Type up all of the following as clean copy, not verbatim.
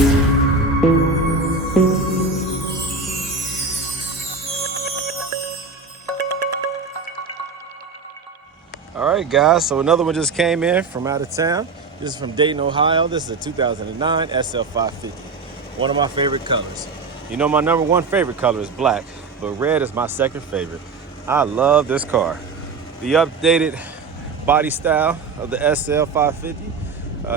All right, guys, so another one just came in from out of town. This is from Dayton, Ohio. This is a 2009 SL550, one of my favorite colors. You know, my number one favorite color is black, but red is my second favorite. I love this car. The updated body style of the SL550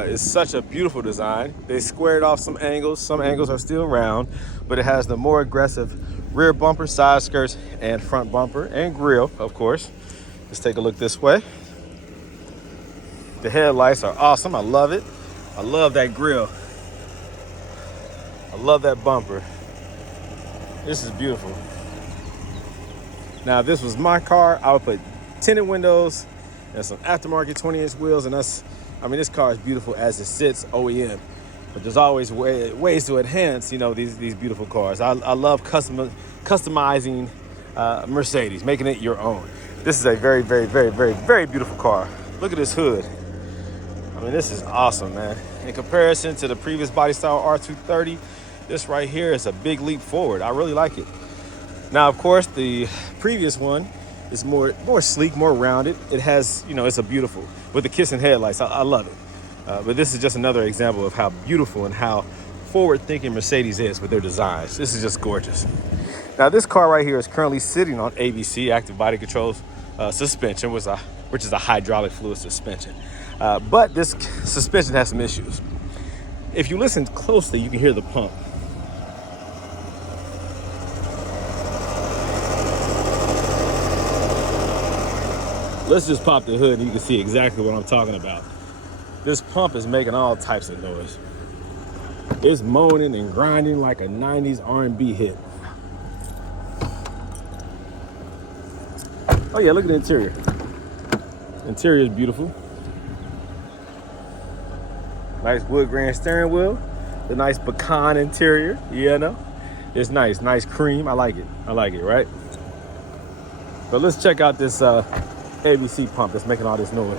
is such a beautiful design. They squared off some angles. Some angles are still round, but it has the more aggressive rear bumper, side skirts, and front bumper and grille, of course. Let's take a look this way. The headlights are awesome. I love it. I love that grille. I love that bumper. This is beautiful. Now, if this was my car, I would put tinted windows and some aftermarket 20-inch wheels, and this car is beautiful as it sits OEM. But there's always ways to enhance, these beautiful cars. I love customizing Mercedes, making it your own. This is a very, very, very, very, very beautiful car. Look at this hood. This is awesome, man. In comparison to the previous body style R230, this right here is a big leap forward. I really like it. Now, of course, the previous one is more sleek, more rounded. It has, it's a beautiful, with the kissing headlights. I love it. But this is just another example of how beautiful and how forward-thinking Mercedes is with their designs. This is just gorgeous. Now, this car right here is currently sitting on ABC, active body controls suspension, which is a hydraulic fluid suspension. But this suspension has some issues. If you listen closely, you can hear the pump. Let's just pop the hood and you can see exactly what I'm talking about. This pump is making all types of noise. It's moaning and grinding like a 90s R&B hit. Oh yeah, look at the interior. The interior is beautiful. Nice wood grain steering wheel. The nice pecan interior, It's nice cream. I like it, right? But let's check out this ABC pump that's making all this noise.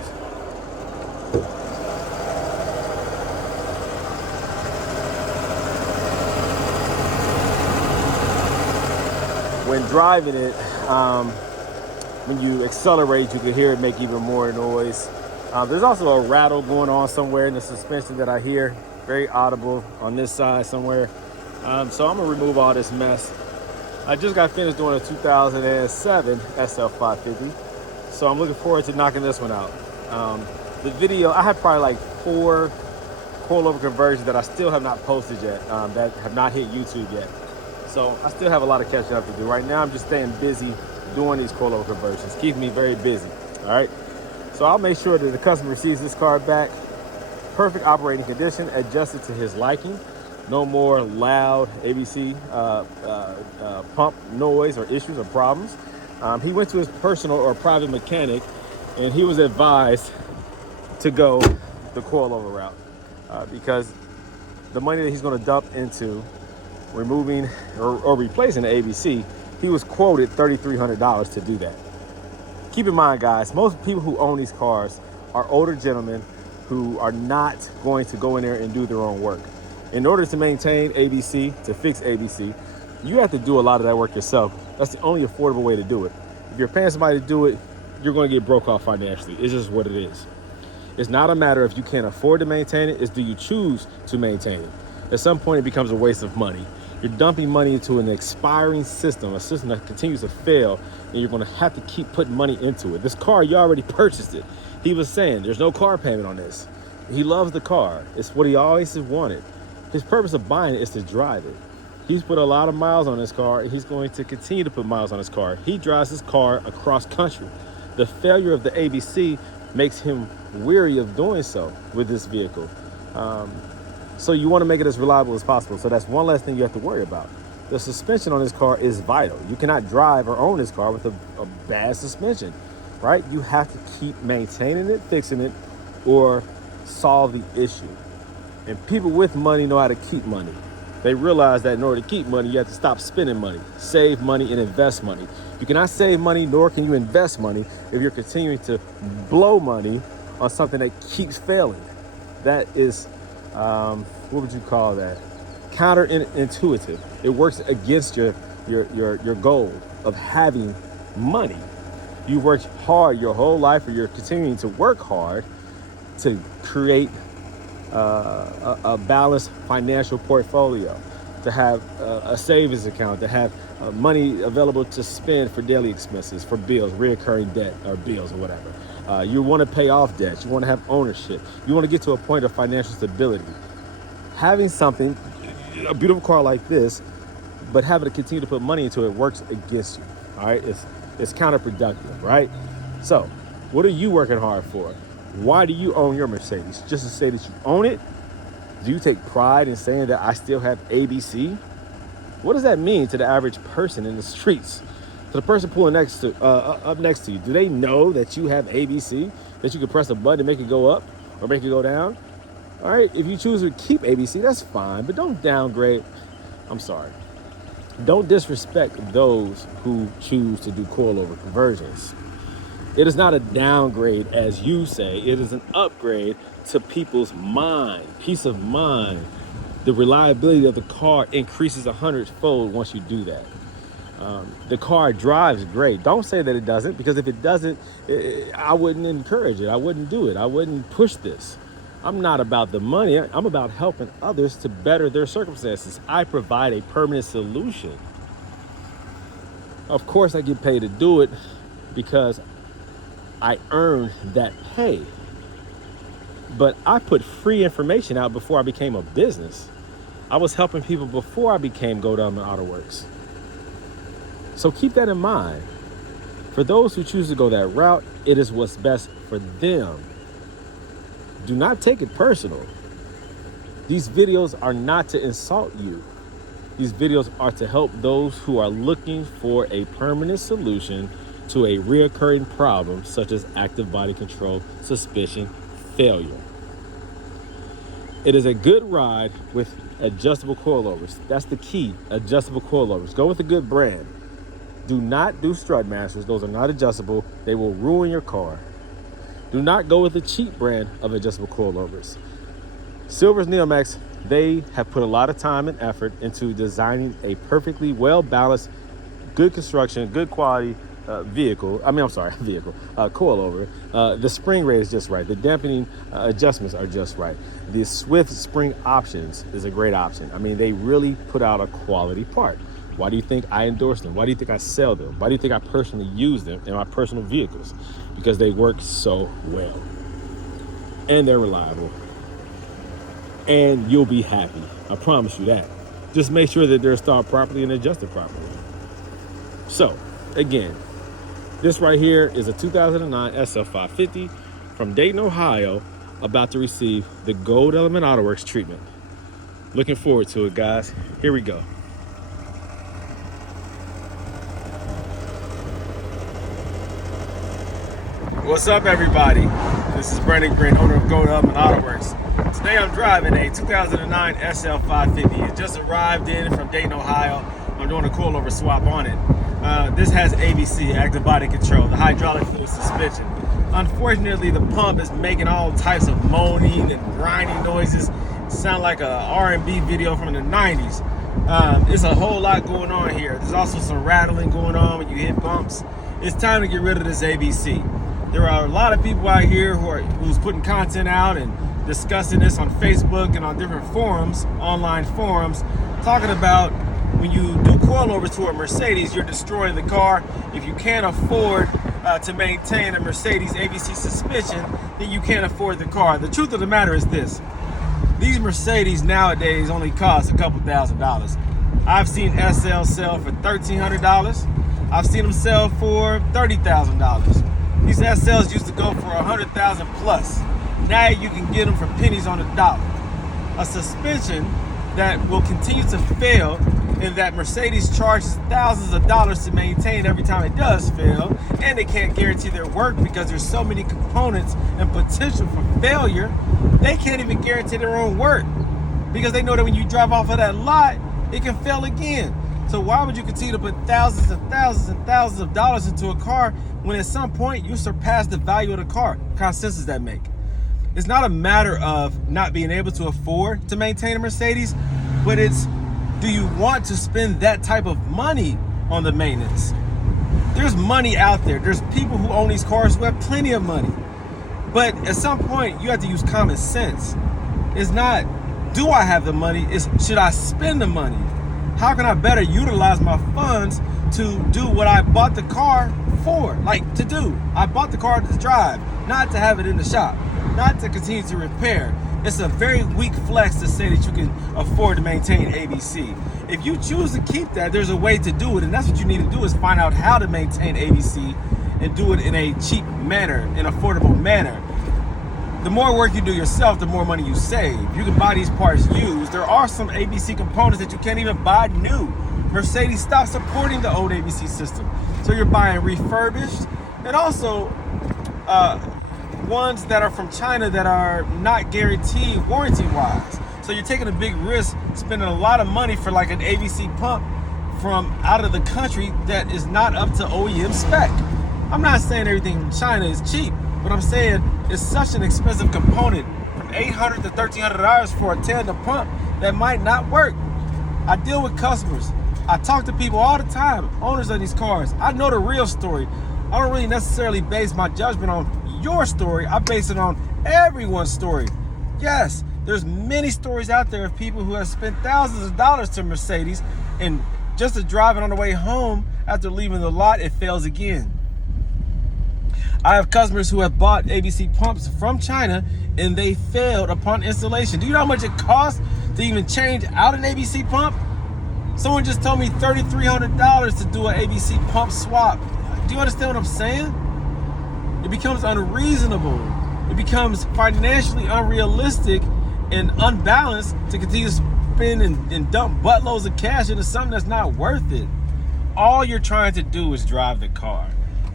When driving it, when you accelerate, you can hear it make even more noise. There's also a rattle going on somewhere in the suspension that I hear, very audible on this side somewhere. So I'm gonna remove all this mess. I just got finished doing a 2007 SL550, so I'm looking forward to knocking this one out. The video, I have probably like 4 coilover conversions that I still have not posted yet, that have not hit YouTube yet. So I still have a lot of catching up to do. Right now, I'm just staying busy doing these coilover conversions. Keeps me very busy, all right? So I'll make sure that the customer receives this car back, perfect operating condition, adjusted to his liking. No more loud ABC pump noise or issues or problems. He went to his personal or private mechanic, and he was advised to go the coilover route because the money that he's going to dump into removing or replacing the ABC, he was quoted $3,300 to do that. Keep in mind, guys, most people who own these cars are older gentlemen who are not going to go in there and do their own work. In order to maintain ABC, to fix ABC, you have to do a lot of that work yourself. That's the only affordable way to do it. If you're paying somebody to do it, you're going to get broke off financially. It's just what it is. It's not a matter if you can't afford to maintain it, it's do you choose to maintain it. At some point, it becomes a waste of money. You're dumping money into an expiring system, a system that continues to fail, and you're going to have to keep putting money into it. This car, you already purchased it. He was saying there's no car payment on this. He loves the car. It's what he always has wanted. His purpose of buying it is to drive it. He's put a lot of miles on his car, and he's going to continue to put miles on his car. He drives his car across country. The failure of the ABC makes him weary of doing so with this vehicle. So you want to make it as reliable as possible. So that's one less thing you have to worry about. The suspension on this car is vital. You cannot drive or own this car with a bad suspension, right? You have to keep maintaining it, fixing it, or solve the issue. And people with money know how to keep money. They realize that in order to keep money, you have to stop spending money, save money, and invest money. You cannot save money, nor can you invest money if you're continuing to blow money on something that keeps failing. That is, what would you call that? counterintuitive. It works against your goal of having money. You worked hard your whole life, or you're continuing to work hard to create a balanced financial portfolio, to have a savings account, to have money available to spend for daily expenses, for bills, reoccurring debt or bills or whatever. You want to pay off debt. You want to have ownership. You want to get to a point of financial stability. Having something, a beautiful car like this, but having to continue to put money into it works against you. All right, it's counterproductive, right? So, what are you working hard for? Why do you own your Mercedes? Just to say that you own it? Do you take pride in saying that I still have ABC? What does that mean to the average person in the streets? To the person pulling up next to you, do they know that you have ABC? That you can press a button and make it go up or make it go down? All right, if you choose to keep ABC, that's fine, but don't downgrade. I'm sorry. Don't disrespect those who choose to do coilover conversions. It is not a downgrade, as you say. It is an upgrade to people's mind, peace of mind. The reliability of the car increases 100-fold once you do that. The car drives great. Don't say that it doesn't, because if it doesn't, I wouldn't encourage it. I wouldn't do it. I wouldn't push this. I'm not about the money. I'm about helping others to better their circumstances. I provide a permanent solution. Of course, I get paid to do it because I earn that pay. But I put free information out before I became a business. I was helping people before I became Gold Element Autoworks. So keep that in mind. For those who choose to go that route, it is what's best for them. Do not take it personal. These videos are not to insult you. These videos are to help those who are looking for a permanent solution to a reoccurring problem, such as active body control, suspension, failure. It is a good ride with adjustable coilovers. That's the key, adjustable coilovers. Go with a good brand. Do not do strut masters. Those are not adjustable. They will ruin your car. Do not go with a cheap brand of adjustable coilovers. Silver's Neomax, they have put a lot of time and effort into designing a perfectly well-balanced, good construction, good quality coilover. The spring rate is just right. The dampening adjustments are just right. The Swift spring options is a great option. I mean, they really put out a quality part. Why do you think I endorse them? Why do you think I sell them? Why do you think I personally use them in my personal vehicles? Because they work so well. And they're reliable. And you'll be happy. I promise you that. Just make sure that they're installed properly and adjusted properly. So, again, this right here is a 2009 SL550 from Dayton, Ohio, about to receive the Gold Element Autoworks treatment. Looking forward to it, guys. Here we go. What's up, everybody? This is Brandon Green, owner of Gold Element Autoworks. Today I'm driving a 2009 SL550. It just arrived in from Dayton, Ohio. I'm doing a coilover swap on it. This has ABC, active body control, the hydraulic fluid suspension. Unfortunately, the pump is making all types of moaning and grinding noises. Sound like a R&B video from the 90s. It's a whole lot going on here. There's also some rattling going on when you hit bumps. It's time to get rid of this ABC. There are a lot of people out here who's putting content out and discussing this on Facebook and on different forums, online forums, talking about when you do coilovers to a Mercedes, you're destroying the car. If you can't afford to maintain a Mercedes ABC suspension, then you can't afford the car. The truth of the matter is this. These Mercedes nowadays only cost a couple $1,000s. I've seen SL sell for $1,300. I've seen them sell for $30,000. These SLs used to go for $100,000 plus. Now you can get them for pennies on the dollar. A suspension that will continue to fail and that Mercedes charges thousands of dollars to maintain every time it does fail, and they can't guarantee their work because there's so many components and potential for failure. They can't even guarantee their own work because they know that when you drive off of that lot, it can fail again. So why would you continue to put thousands and thousands and thousands of dollars into a car when at some point you surpass the value of the car? What kind of sense does that make? It's not a matter of not being able to afford to maintain a Mercedes. but it's, do you want to spend that type of money on the maintenance? There's money out there. There's people who own these cars who have plenty of money. But at some point, you have to use common sense. It's not, do I have the money? It's, should I spend the money? How can I better utilize my funds to do what I bought the car for? Like, to do. I bought the car to drive, not to have it in the shop, not to continue to repair. It's a very weak flex to say that you can afford to maintain ABC. If you choose to keep that, there's a way to do it, and that's what you need to do, is find out how to maintain ABC and do it in a cheap manner, an affordable manner. The more work you do yourself, the more money you save. You can buy these parts used. There are some ABC components that you can't even buy new. Mercedes stopped supporting the old ABC system. So you're buying refurbished, and also ones that are from China that are not guaranteed warranty-wise. So you're taking a big risk, spending a lot of money for like an ABC pump from out of the country that is not up to OEM spec. I'm not saying everything from China is cheap, but I'm saying it's such an expensive component, from $800 to $1,300 for a tandem pump, that might not work. I deal with customers. I talk to people all the time, owners of these cars. I know the real story. I don't really necessarily base my judgment on your story. I base it on everyone's story. Yes, there's many stories out there of people who have spent thousands of dollars to Mercedes, and just to drive it on the way home after leaving the lot, it fails again. I have customers who have bought ABC pumps from China and they failed upon installation. Do you know how much it costs to even change out an ABC pump? Someone just told me $3,300 to do an ABC pump swap. Do you understand what I'm saying? It becomes unreasonable. It becomes financially unrealistic and unbalanced to continue to spend and dump buttloads of cash into something that's not worth it. All you're trying to do is drive the car.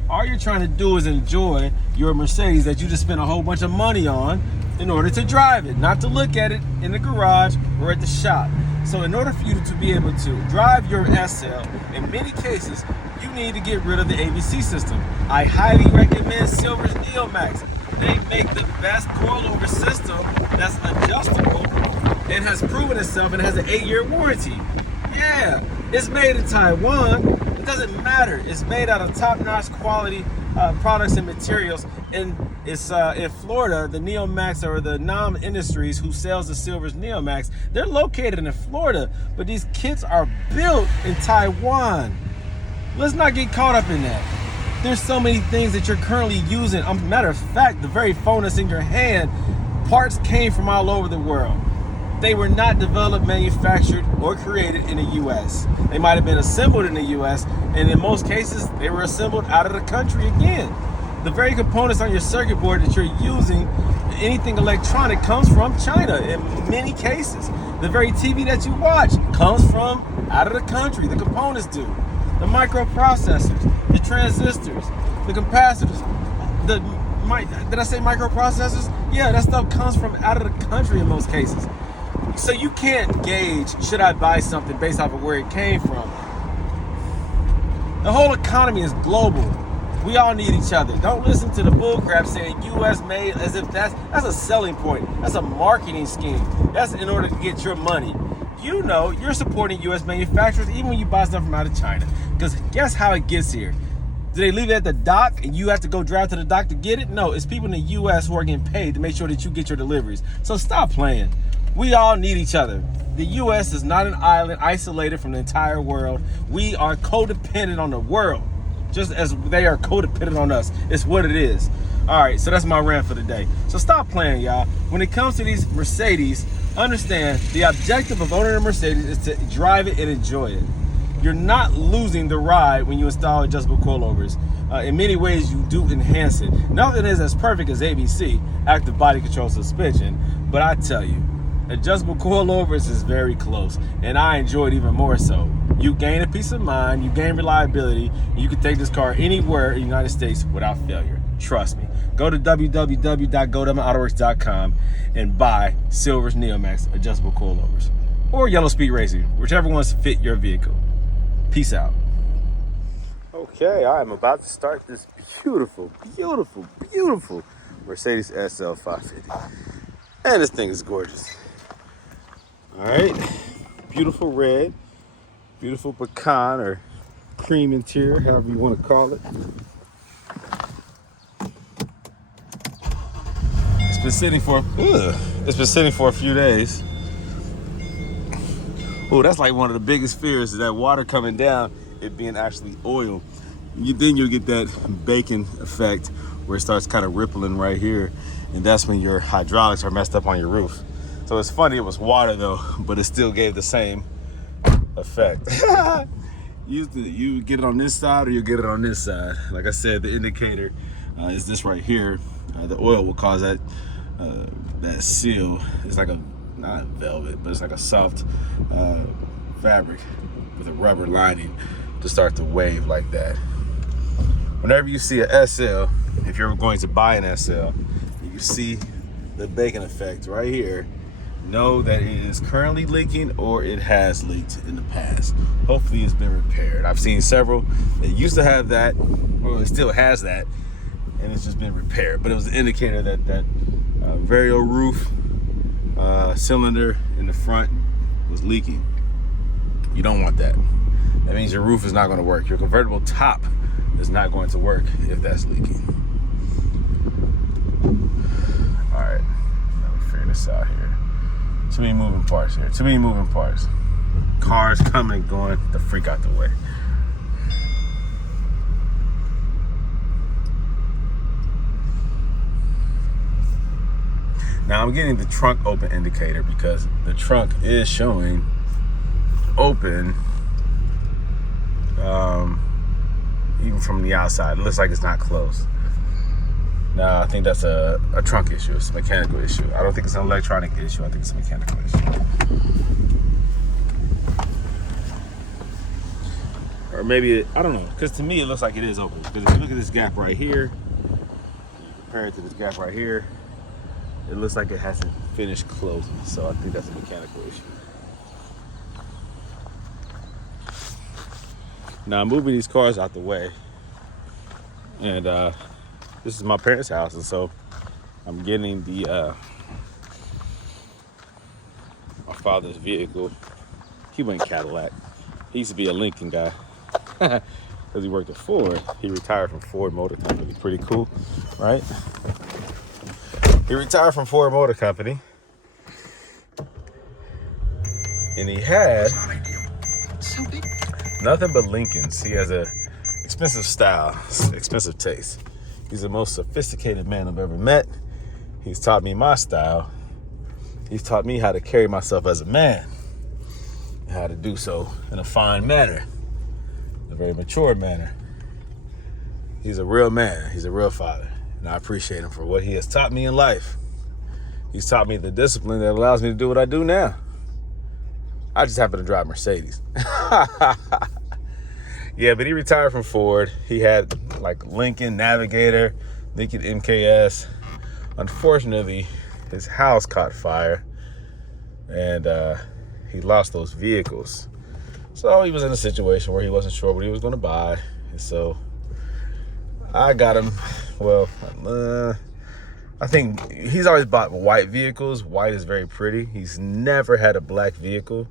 All you're trying to do is enjoy your Mercedes that you just spent a whole bunch of money on in order to drive it, not to look at it in the garage or at the shop. So in order for you to be able to drive your SL, in many cases, you need to get rid of the ABC system. I highly recommend Silver's NeoMax. They make the best coilover system that's adjustable and has proven itself and has an 8-year warranty. Yeah, it's made in Taiwan. It doesn't matter. It's made out of top-notch quality products and materials, and it's in Florida. The NeoMax, or the Nam Industries, who sells the Silver's NeoMax, they're located in Florida, but these kits are built in Taiwan. Let's not get caught up in that. There's so many things that you're currently using. Matter of fact, the very phone that's in your hand, parts came from all over the world. They were not developed, manufactured, or created in the U.S. They might have been assembled in the U.S., and in most cases, they were assembled out of the country again. The very components on your circuit board that you're using, anything electronic, comes from China in many cases. The very TV that you watch comes from out of the country. The components do. The microprocessors, the transistors, the capacitors, did I say microprocessors? Yeah, that stuff comes from out of the country in most cases. So you can't gauge, should I buy something based off of where it came from. The whole economy is global. We all need each other. Don't listen to the bullcrap saying US made, as if that's a selling point. That's a marketing scheme. That's in order to get your money. You know you're supporting US manufacturers even when you buy stuff from out of China. Because guess how it gets here? Do they leave it at the dock and you have to go drive to the dock to get it? No, it's people in the US who are getting paid to make sure that you get your deliveries. So stop playing. We all need each other. The US is not an island isolated from the entire world. We are codependent on the world, just as they are codependent on us. It's what it is. All right, so that's my rant for the day. So stop playing, y'all. When it comes to these Mercedes, understand the objective of owning a Mercedes is to drive it and enjoy it. You're not losing the ride when you install adjustable coilovers. In many ways, you do enhance it. Nothing is as perfect as ABC, active body control suspension, but I tell you, adjustable coilovers is very close, and I enjoy it even more so. You gain a peace of mind, you gain reliability, and you can take this car anywhere in the United States without failure. Trust me. Go to www.goldelementautoworks.com and buy Silver's NeoMax adjustable coilovers, or Yellow Speed Racing, whichever ones fit your vehicle. Peace out. Okay, I am about to start this beautiful, beautiful, beautiful Mercedes SL550. And this thing is gorgeous. All right, beautiful red, beautiful pecan or cream interior, however you want to call it. It's been sitting for a few days. Oh, that's like one of the biggest fears, is that water coming down, it being actually oil. Then you'll get that bacon effect where it starts kind of rippling right here, and that's when your hydraulics are messed up on your roof. So it's funny, it was water though, but it still gave the same effect. You get it on this side or you get it on this side. Like I said, the indicator is this right here. The oil will cause that seal. It's like not velvet, but it's like a soft fabric with a rubber lining to start to wave like that. Whenever you see a SL, if you're going to buy an SL, you see the bacon effect right here, know that it is currently leaking or it has leaked in the past. Hopefully it's been repaired. I've seen several that used to have that, or it still has that, and it's just been repaired. But it was an indicator that that varial roof cylinder in the front was leaking. You don't want that. That means your roof is not going to work. Your convertible top is not going to work if that's leaking. All right, let me figure this out here. Too many moving parts here. Too many moving parts. Cars coming and going. The freak out the way. Now I'm getting the trunk open indicator because the trunk is showing open, even from the outside. It looks like it's not closed. Now I think that's a trunk issue. It's a mechanical issue. I don't think it's an electronic issue. I think it's a mechanical issue. Or maybe, I don't know, because to me it looks like it is open. Because if you look at this gap right here, compare it to this gap right here, it looks like it hasn't finished closing. So I think that's a mechanical issue. Now I'm moving these cars out the way, and this is my parents' house, and so I'm getting the my father's vehicle. He went Cadillac. He used to be a Lincoln guy because he worked at Ford. He retired from Ford Motor Company. Pretty cool, right? He retired from Ford Motor Company, and he had nothing but Lincolns. He has a expensive style, expensive taste. He's the most sophisticated man I've ever met. He's taught me my style. He's taught me how to carry myself as a man, and how to do so in a fine manner, a very mature manner. He's a real man. He's a real father. And I appreciate him for what he has taught me in life. He's taught me the discipline that allows me to do what I do now. I just happen to drive Mercedes. Yeah, but he retired from Ford. He had like Lincoln Navigator, Lincoln MKS. Unfortunately, his house caught fire and he lost those vehicles. So he was in a situation where he wasn't sure what he was going to buy. And so I got him, well, I think he's always bought white vehicles. White is very pretty. He's never had a black vehicle,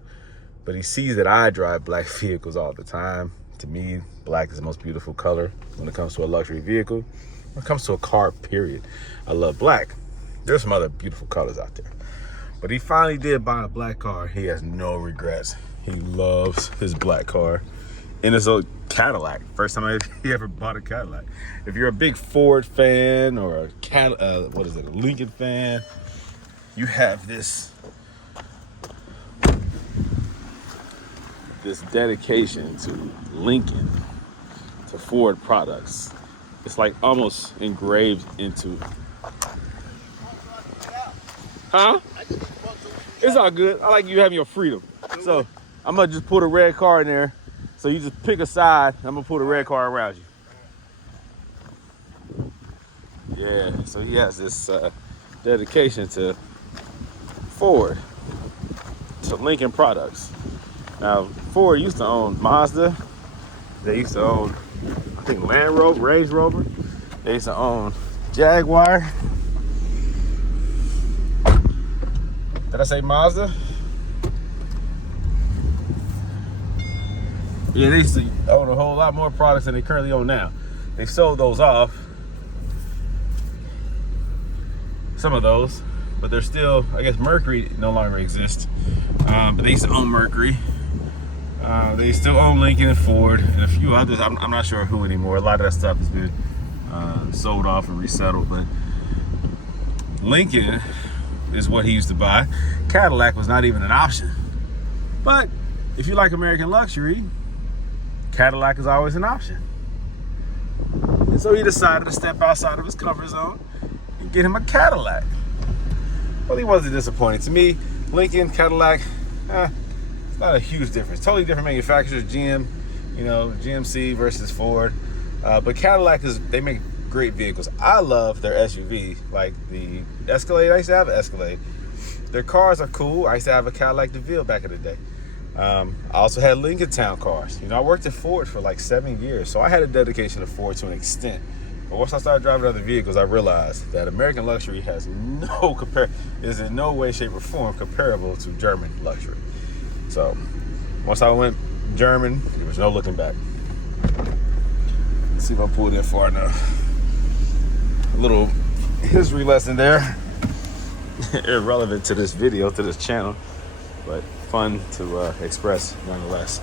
but he sees that I drive black vehicles all the time. To me, black is the most beautiful color when it comes to a luxury vehicle. When it comes to a car, period. I love black. There's some other beautiful colors out there. But he finally did buy a black car. He has no regrets. He loves his black car. And it's a Cadillac. First time he ever bought a Cadillac. If you're a big Ford fan or a Lincoln fan, you have this dedication to Lincoln, to Ford products. It's like almost engraved into. Huh? It's all good. I like you having your freedom. So I'm gonna just put a red car in there. So you just pick a side. I'm gonna put a red car around you. Yeah. So he has this dedication to Ford, to Lincoln products. Now Ford used to own Mazda. They used to own, I think, Land Rover, Range Rover. They used to own Jaguar. Did I say Mazda? Yeah, they used to own a whole lot more products than they currently own now. They sold those off, some of those, but they're still, I guess Mercury no longer exists. But they used to own Mercury. They still own Lincoln and Ford and a few others. I'm not sure who anymore. A lot of that stuff has been sold off and resettled, but Lincoln is what he used to buy. Cadillac was not even an option. But if you like American luxury, Cadillac is always an option. And so he decided to step outside of his comfort zone and get him a Cadillac. Well, he wasn't disappointed. To me, Lincoln, Cadillac, it's not a huge difference. Totally different manufacturers. GM, GMC versus Ford. But Cadillac they make great vehicles. I love their SUV, like the Escalade. I used to have an Escalade. Their cars are cool. I used to have a Cadillac DeVille back in the day. I also had Lincoln Town cars. I worked at Ford for like 7 years, so I had a dedication to Ford to an extent. But once I started driving other vehicles, I realized that American luxury is in no way, shape, or form comparable to German luxury. So once I went German, there was no looking back. Let's see if I pulled in far enough. A little history lesson there. Irrelevant to this video, to this channel, but fun to express nonetheless.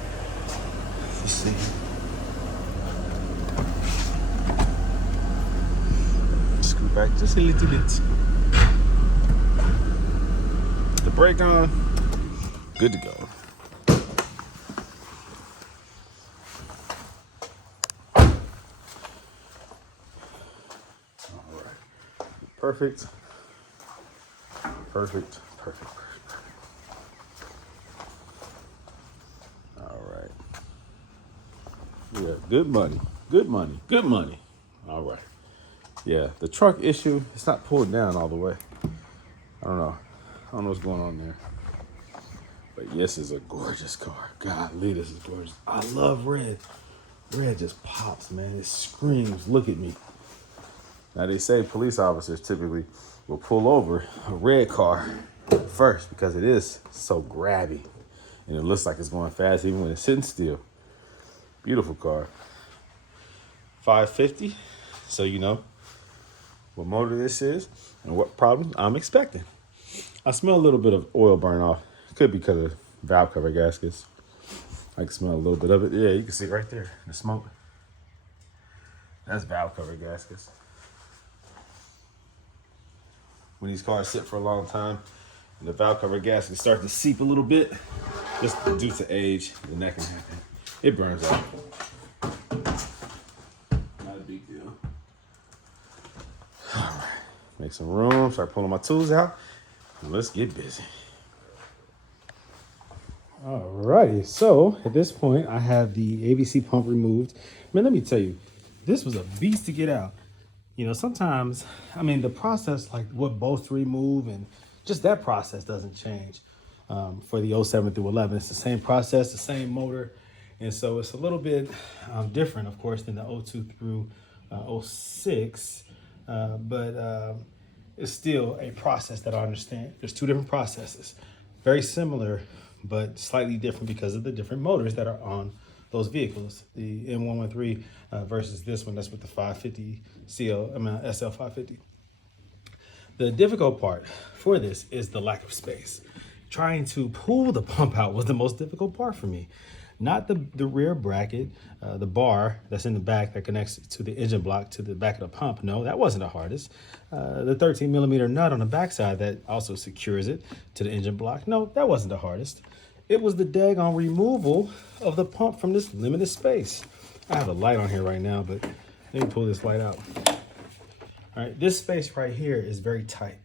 Let's see. Screw back just a little bit. The brake on. Good to go. All right. Perfect. Perfect. All right. Yeah, good money. All right. Yeah, the truck issue, it's not pulled down all the way. I don't know what's going on there. But yes, it's a gorgeous car. Golly, this is gorgeous. I love red. Red just pops, man. It screams, look at me. Now, they say police officers typically will pull over a red car first because it is so grabby. And it looks like it's going fast even when it's sitting still. Beautiful car. 550. So you know what motor this is and what problems I'm expecting. I smell a little bit of oil burn off. Could be because of valve cover gaskets. I can smell a little bit of it. Yeah, you can see it right there, the smoke. That's valve cover gaskets. When these cars sit for a long time and the valve cover gaskets start to seep a little bit, just due to age, then that can happen. It burns out. Not a big deal. All right, make some room, start pulling my tools out, and let's get busy. Alrighty, so at this point, I have the ABC pump removed. Man, let me tell you, this was a beast to get out. Sometimes, the process, like what bolts to remove, and just that process doesn't change for the 07 through 11. It's the same process, the same motor, and so it's a little bit different, of course, than the 02 through 06, but it's still a process that I understand. There's two different processes, very similar, but slightly different because of the different motors that are on those vehicles. The M113 versus this one that's with the 550 SL550. The difficult part for this is the lack of space. Trying to pull the pump out was the most difficult part for me. Not the rear bracket, the bar that's in the back that connects to the engine block to the back of the pump. No, that wasn't the hardest. The 13 millimeter nut on the backside that also secures it to the engine block. No, that wasn't the hardest. It was the daggone removal of the pump from this limited space. I have a light on here right now, but let me pull this light out. All right, this space right here is very tight,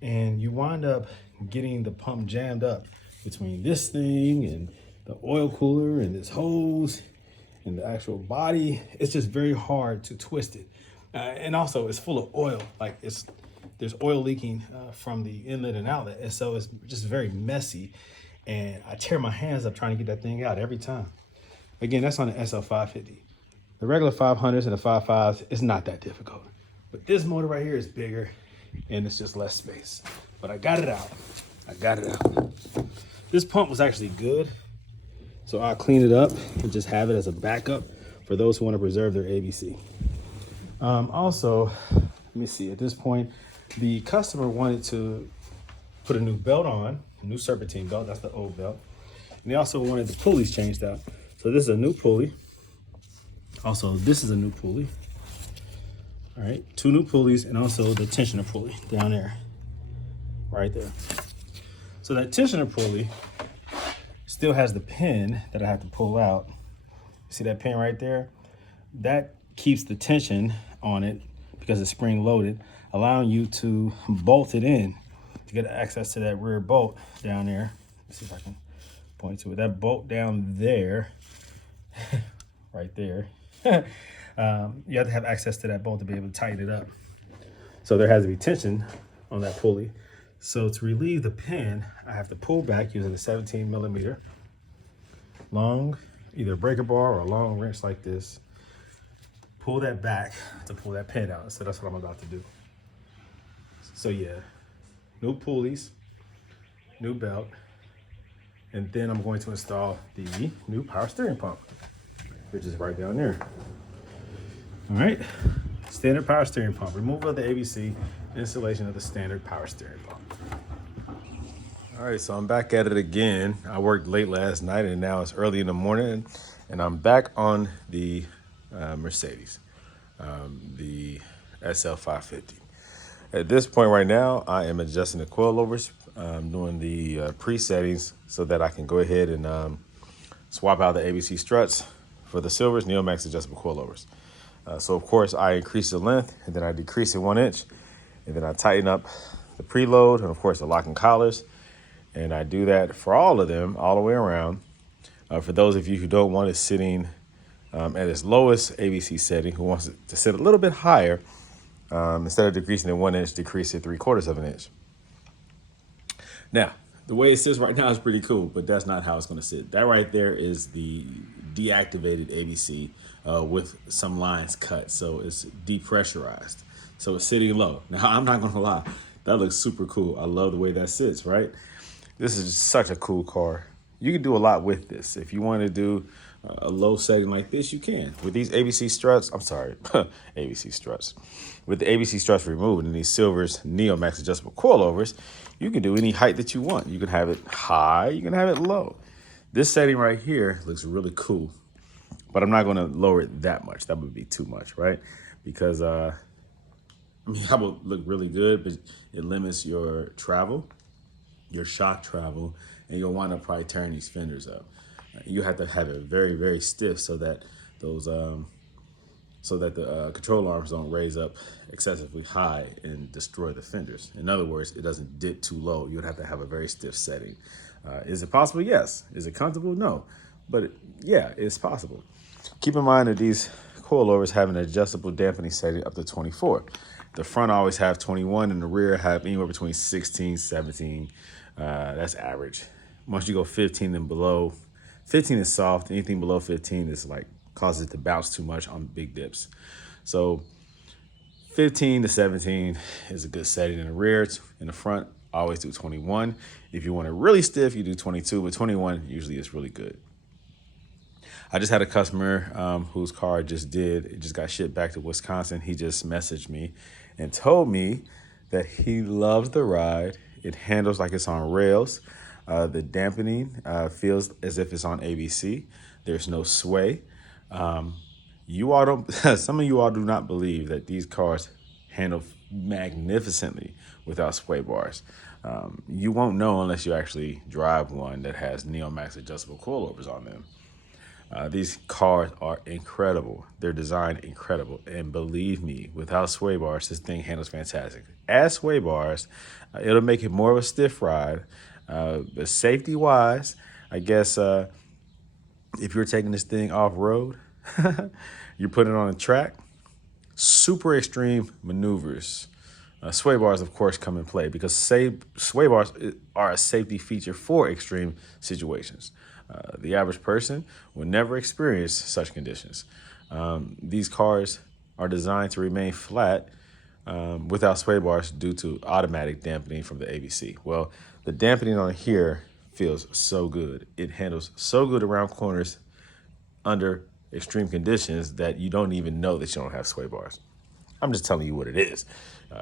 and you wind up getting the pump jammed up between this thing and the oil cooler and this hose and the actual body. It's just very hard to twist it. And also it's full of oil, like there's oil leaking from the inlet and outlet. And so it's just very messy. And I tear my hands up trying to get that thing out every time. Again, that's on the SL550. The regular 500s and the 55s, it's not that difficult. But this motor right here is bigger and it's just less space. But I got it out. This pump was actually good. So I'll clean it up and just have it as a backup for those who want to preserve their ABC. Also, let me see, at this point, the customer wanted to put a new belt on, a new serpentine belt, that's the old belt. And they also wanted the pulleys changed out. So this is a new pulley. Also, this is a new pulley. All right, 2 new pulleys, and also the tensioner pulley down there, right there. So that tensioner pulley still has the pin that I have to pull out. See that pin right there? That keeps the tension on it because it's spring loaded, allowing you to bolt it in to get access to that rear bolt down there. Let's see if I can point to it. That bolt down there, right there. You have to have access to that bolt to be able to tighten it up. So there has to be tension on that pulley. So to relieve the pin, I have to pull back using a 17mm long, either breaker bar or a long wrench like this. Pull that back to pull that pin out. So that's what I'm about to do. So yeah, new pulleys, new belt, and then I'm going to install the new power steering pump, which is right down there. All right, standard power steering pump, removal of the ABC, installation of the standard power steering pump. All right, so I'm back at it again. I worked late last night and now it's early in the morning, and I'm back on the Mercedes, the SL550. At this point right now, I am adjusting the coilovers, doing the pre-settings so that I can go ahead and swap out the ABC struts for the silvers, Neomax adjustable coilovers. So of course I increase the length, and then I decrease it 1 inch, and then I tighten up the preload, and of course the locking collars. And I do that for all of them, all the way around. For those of you who don't want it sitting at its lowest ABC setting, who wants it to sit a little bit higher, instead of decreasing it 1 inch, decrease it 3/4 of an inch. Now, the way it sits right now is pretty cool, but that's not how it's going to sit. That right there is the deactivated ABC with some lines cut, so it's depressurized. So it's sitting low. Now, I'm not going to lie, that looks super cool. I love the way that sits, right? This is such a cool car. You can do a lot with this. If you want to do a low setting like this, you can. With these ABC struts, I'm sorry, ABC struts. With the ABC struts removed and these silvers Neomax adjustable coilovers, you can do any height that you want. You can have it high, you can have it low. This setting right here looks really cool, but I'm not going to lower it that much. That would be too much, right? Because I mean, that would look really good, but it limits your travel, your shock travel, and you'll wind up probably tearing these fenders up. You have to have it very, very stiff so that those the control arms don't raise up excessively high and destroy the fenders. In other words, it doesn't dip too low. You'd have to have a very stiff setting. Is it possible? Yes. Is it comfortable? No. But yeah, it's possible. Keep in mind that these coilovers have an adjustable dampening setting up to 24. The front always have 21 and the rear have anywhere between 16, 17. That's average. Once you go 15 and below, 15 is soft. Anything below 15 is like causes it to bounce too much on big dips. So 15 to 17 is a good setting in the rear. In the front, always do 21. If you want it really stiff, you do 22, but 21 usually is really good. I just had a customer whose car just got shipped back to Wisconsin. He just messaged me and told me that he loves the ride. It handles like it's on rails. The dampening feels as if it's on ABC. There's no sway. You all don't. Some of you all do not believe that these cars handle magnificently without sway bars. You won't know unless you actually drive one that has Neomax adjustable coilovers on them. These cars are incredible. They're designed incredible. And believe me, without sway bars, this thing handles fantastic. Add sway bars, it'll make it more of a stiff ride. But safety-wise, I guess if you're taking this thing off-road, you're putting it on a track, super extreme maneuvers. Sway bars, of course, come in play because sway bars are a safety feature for extreme situations. The average person will never experience such conditions. These cars are designed to remain flat without sway bars due to automatic dampening from the ABC. Well, the dampening on here feels so good. It handles so good around corners under extreme conditions that you don't even know that you don't have sway bars. I'm just telling you what it is.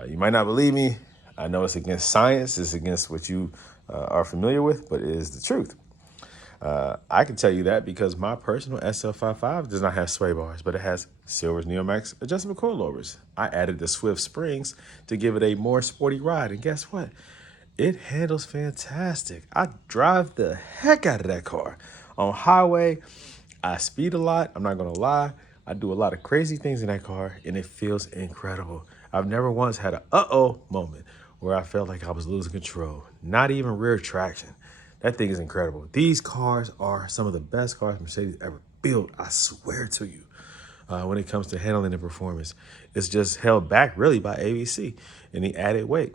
You might not believe me. I know it's against science. It's against what you are familiar with, but it is the truth. I can tell you that because my personal SL550 does not have sway bars, but it has Silver's Neomax adjustable coilovers. I added the Swift springs to give it a more sporty ride, and guess what? It handles fantastic. I drive the heck out of that car. On highway, I speed a lot. I'm not gonna lie. I do a lot of crazy things in that car, and it feels incredible. I've never once had an uh-oh moment where I felt like I was losing control. Not even rear traction. That thing is incredible. These cars are some of the best cars Mercedes ever built. I swear to you. When it comes to handling and performance, it's just held back really by ABC and the added weight.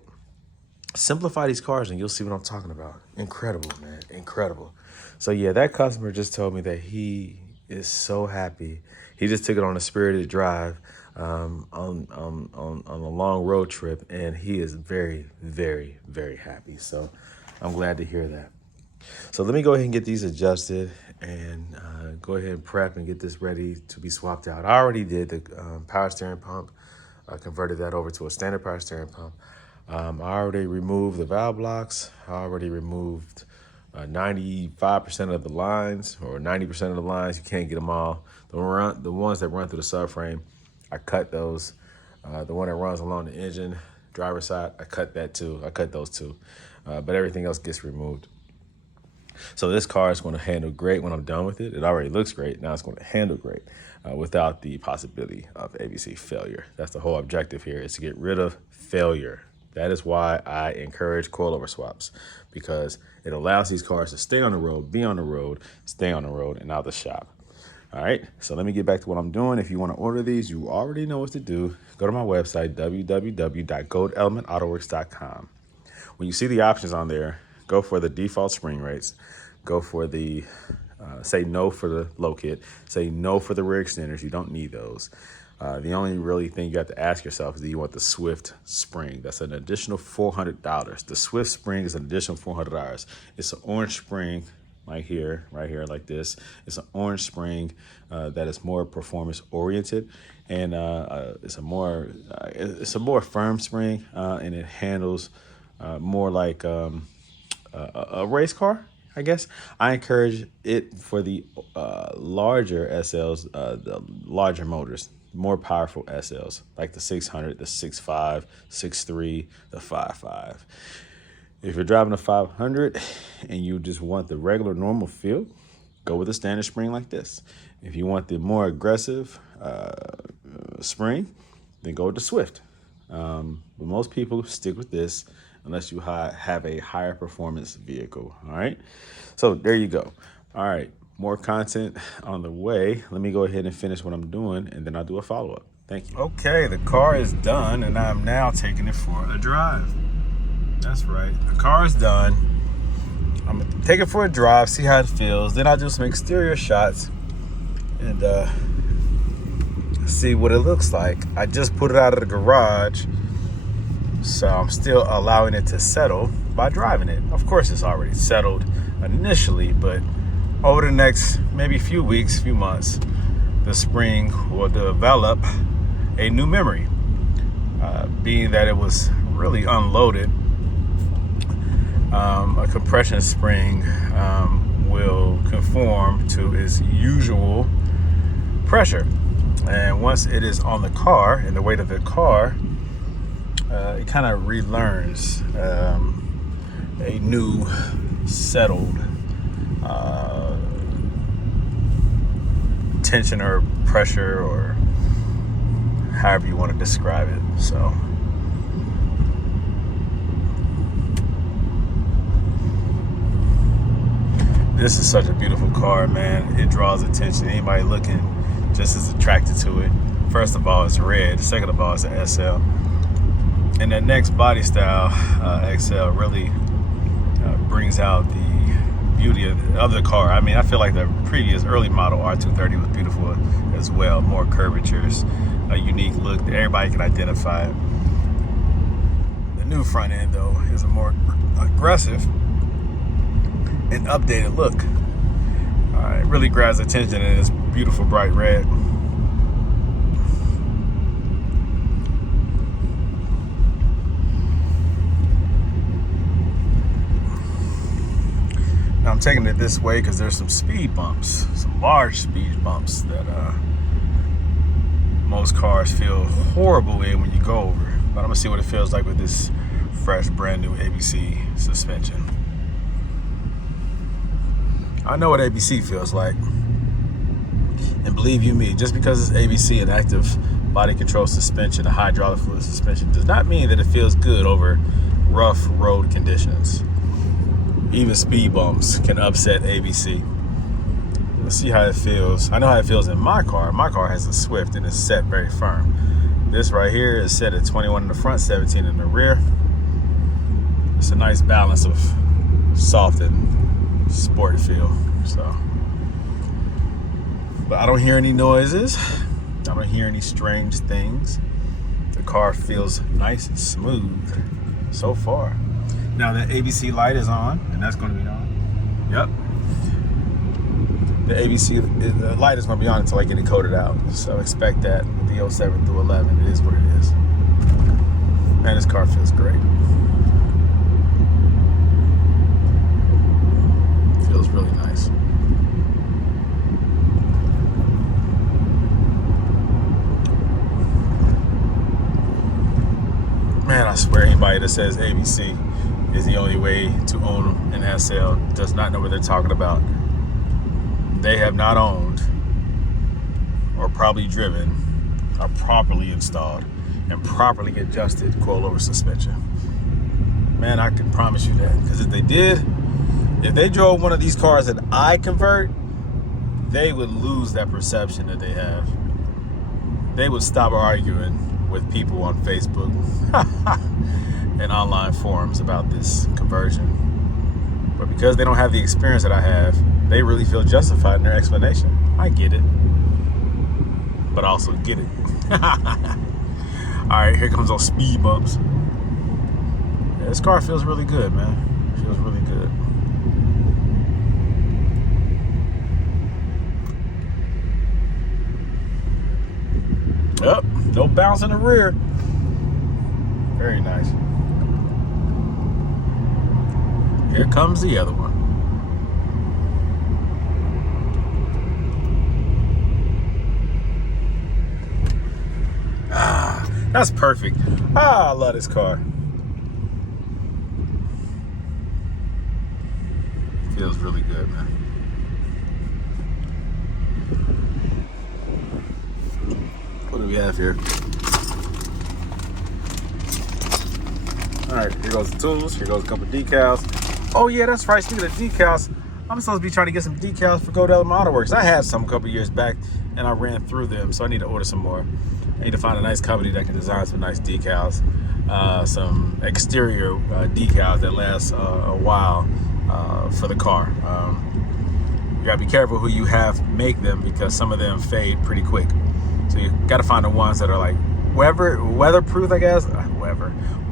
Simplify these cars and you'll see what I'm talking about. Incredible, man, incredible. So yeah, that customer just told me that he is so happy. He just took it on a spirited drive on a long road trip, and he is very, very, very happy. So I'm glad to hear that. So let me go ahead and get these adjusted and go ahead and prep and get this ready to be swapped out. I already did the power steering pump. I converted that over to a standard power steering pump. I already removed the valve blocks. I already removed 95% of the lines, or 90% of the lines. You can't get them all. The ones that run through the subframe, I cut those. The one that runs along the engine, driver's side, I cut that too. I cut those too. But everything else gets removed. So this car is going to handle great when I'm done with it. It already looks great. Now it's going to handle great without the possibility of ABC failure. That's the whole objective here, is to get rid of failure. That is why I encourage coilover swaps, because it allows these cars to stay on the road, be on the road, stay on the road, and out the shop. All right, so let me get back to what I'm doing. If you want to order these, you already know what to do. Go to my website, www.goldelementautoworks.com. When you see the options on there, go for the default spring rates. Go for the, say no for the low kit. Say no for the rear extenders. You don't need those. The only really thing you have to ask yourself is, do you want the Swift spring? That's an additional $400. The Swift spring is an additional $400. It's an orange spring right here, like this. It's an orange spring that is more performance oriented, and it's a more firm spring, and it handles more like a race car, I guess. I encourage it for the larger SLs, the larger motors, more powerful SLs, like the 600, the 6.5, 6.3, the 5.5. If you're driving a 500 and you just want the regular normal feel, go with a standard spring like this. If you want the more aggressive spring, then go with the Swift. But most people stick with this unless you have a higher performance vehicle. All right, so there you go. All right, more content on the way. Let me go ahead and finish what I'm doing, and then I'll do a follow-up. Thank you. Okay, the car is done, and I'm now taking it for a drive. That's right, the car is done. I'm gonna take it for a drive, see how it feels. Then I'll do some exterior shots and see what it looks like. I just put it out of the garage, so I'm still allowing it to settle by driving it. Of course, it's already settled initially, but over the next maybe few weeks, few months, the spring will develop a new memory. Being that it was really unloaded, a compression spring will conform to its usual pressure. And once it is on the car and the weight of the car, it kind of relearns a new settled tension or pressure, or however you want to describe it. So this is such a beautiful car, man. It draws attention. Anybody looking just is attracted to it. First of all, it's red. Second of all, it's an SL. And that next body style, XL, really brings out the beauty of the car. I mean, I feel like the previous early model R230 was beautiful as well. More curvatures, a unique look that everybody can identify. The new front end, though, is a more aggressive an updated look. It really grabs attention in this beautiful bright red. Now I'm taking it this way because there's some speed bumps, some large speed bumps that most cars feel horrible in when you go over. But I'm gonna see what it feels like with this fresh, brand new ABC suspension. I know what ABC feels like. And believe you me, just because it's ABC, an active body control suspension, a hydraulic fluid suspension, does not mean that it feels good over rough road conditions. Even speed bumps can upset ABC. Let's see how it feels. I know how it feels in my car. My car has a Swift and it's set very firm. This right here is set at 21 in the front, 17 in the rear. It's a nice balance of soft and sport feel. So, but I don't hear any noises. I don't hear any strange things. The car feels nice and smooth so far. Now the ABC light is on, and that's going to be on. Yep. The ABC light is going to be on until I get it coded out. So expect that with the 07 through 11. It is what it is. Man, this car feels great. Feels really nice. Man, I swear anybody that says ABC is the only way to own an SL does not know what they're talking about. They have not owned or probably driven a properly installed and properly adjusted coilover suspension. Man, I can promise you that. Because if they did, if they drove one of these cars that I convert, they would lose that perception that they have. They would stop arguing with people on Facebook and online forums about this conversion. But because they don't have the experience that I have, they really feel justified in their explanation. I get it, but I also get it. All right, here comes those speed bumps. Yeah, this car feels really good, man. It feels really good. Yep, no bounce in the rear. Very nice. Here comes the other one. Ah, that's perfect. Ah, I love this car. Feels really good, man. What do we have here? All right, here goes the tools. Here goes a couple of decals. Oh yeah, that's right. Speaking of decals, I'm supposed to be trying to get some decals for Gold Element Autoworks. I had some a couple years back, and I ran through them, so I need to order some more. I need to find a nice company that can design some nice decals, some exterior decals that last a while for the car. You gotta be careful who you have make them because some of them fade pretty quick. So you gotta find the ones that are like weatherproof, I guess.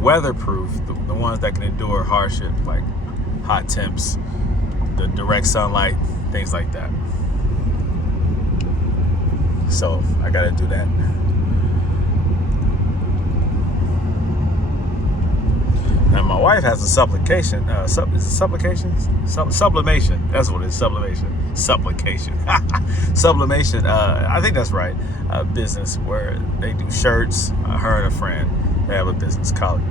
Weatherproof, the ones that can endure hardship, like hot temps, the direct sunlight, things like that. So I gotta do that. Now my wife has a sublimation. Sublimation. That's what it is. Supplication. Sublimation. I think that's right. A business where they do shirts. Her and a friend, they have a business called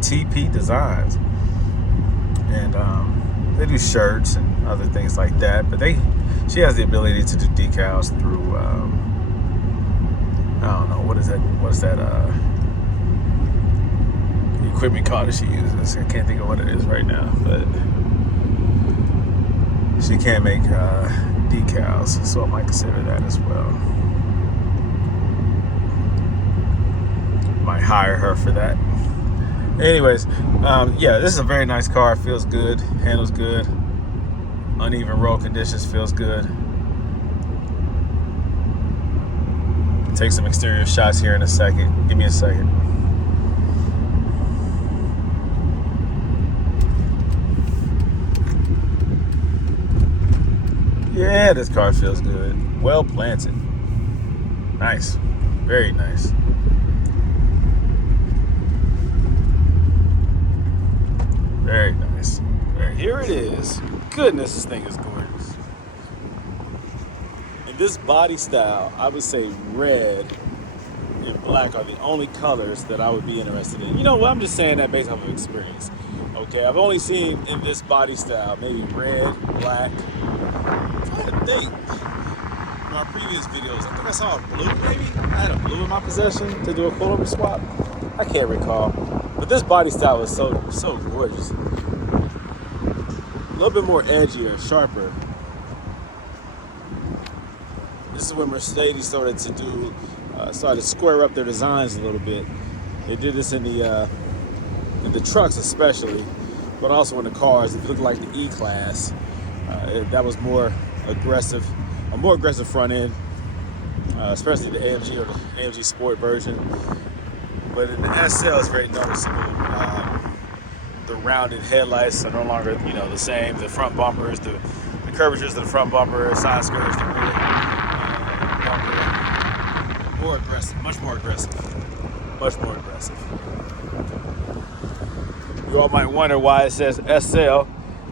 TP Designs, and they do shirts and other things like that. But she has the ability to do decals through. I don't know what is that. Equipment card that she uses. I can't think of what it is right now, but she can make decals, so I might consider that as well. Might hire her for that. Anyways, yeah, this is a very nice car. Feels good, handles good. Uneven road conditions, feels good. Take some exterior shots here in a second. Give me a second. Yeah, this car feels good. Well planted. Nice. Very nice. Very nice. Here it is. Goodness, this thing is gorgeous. And this body style, I would say red and black are the only colors that I would be interested in. You know what? I'm just saying that based off of experience. Okay, I've only seen in this body style maybe red, black. I'm trying to think. In my previous videos, I think I saw a blue maybe. I had a blue in my possession to do a coilover swap. I can't recall. But this body style is so gorgeous. A little bit more edgier, sharper. This is when Mercedes started to square up their designs a little bit. They did this in the trucks especially, but also in the cars. If you look like the E-Class, that was more aggressive, a more aggressive front end, especially the AMG or the AMG Sport version. But in the SL, it's very noticeable. The rounded headlights are no longer, the same. The front bumpers, the curvatures of the front bumper, side skirts, the rear bumper, more aggressive, much more aggressive. You all might wonder why it says SL.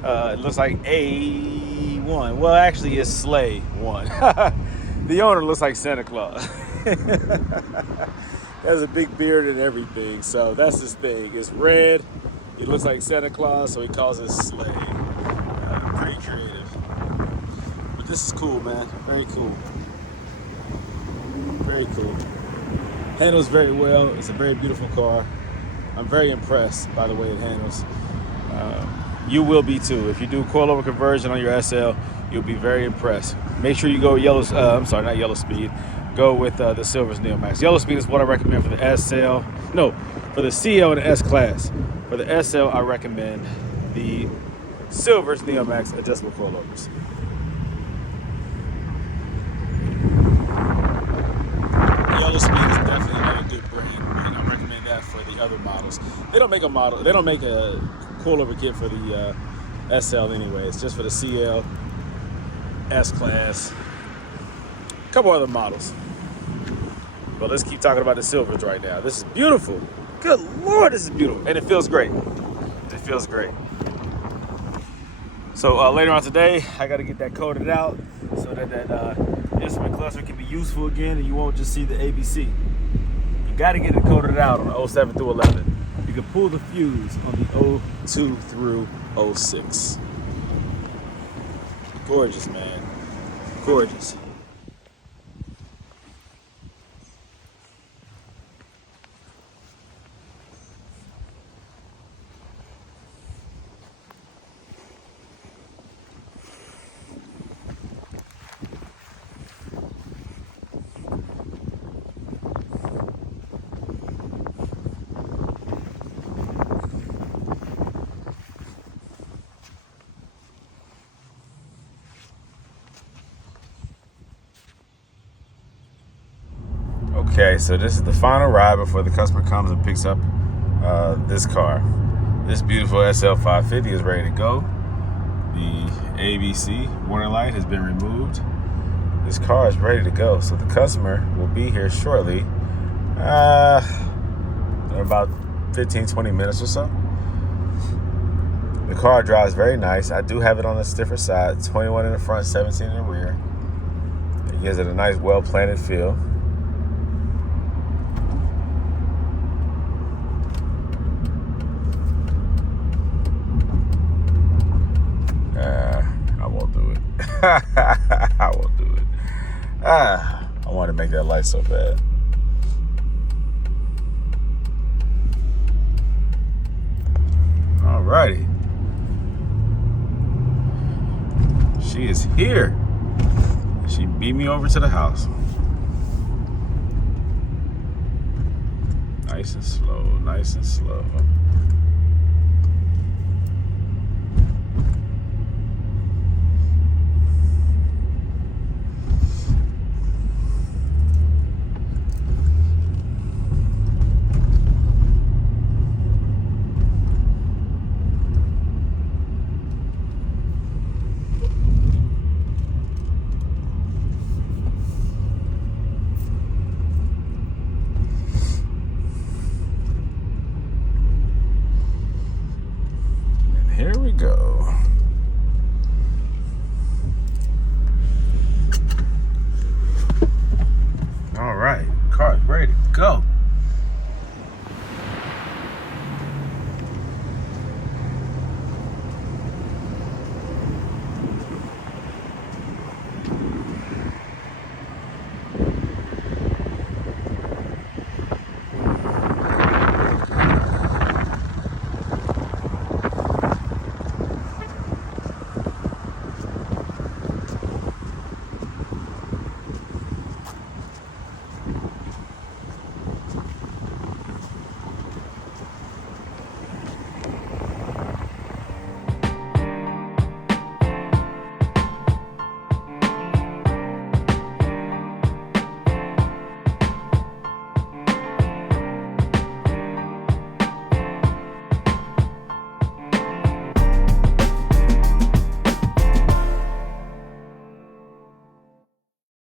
It looks like A1. Well, actually, it's Sleigh 1. The owner looks like Santa Claus. He has a big beard and everything, so that's his thing. It's red. He looks like Santa Claus, so he calls it Sleigh. Pretty creative. But this is cool, man. Very cool. Very cool. Handles very well. It's a very beautiful car. I'm very impressed by the way it handles. You will be too. If you do coilover conversion on your SL, you'll be very impressed. Make sure you go not yellow speed. Go with the Silvers Neomax. Yellow speed is what I recommend for the SL. No, for the CL and the S class. For the SL, I recommend the Silvers Neomax adjustable coilovers. Yellow speed is definitely another good brand. And I recommend that for the other models. They don't make a coilover kit for the SL anyway. It's just for the CL, S class, a couple other models. But let's keep talking about the Silvers right now. This is beautiful. Good Lord, this is beautiful. And it feels great. It feels great. So later on today, I got to get that coated out so that instrument cluster can be useful again and you won't just see the ABC. You got to get it coated out on the 07 through 11. You can pull the fuse on the 02 through 06. Gorgeous, man. Gorgeous. Okay, so this is the final ride before the customer comes and picks up this car. This beautiful SL550 is ready to go. The ABC warning light has been removed. This car is ready to go, so the customer will be here shortly, in about 15-20 minutes or so. The car drives very nice. I do have it on the stiffer side, 21 in the front, 17 in the rear. It gives it a nice, well-planted feel. I won't do it. I won't do it. I want to make that light so bad. Alrighty. She is here. She beat me over to the house. Nice and slow, nice and slow.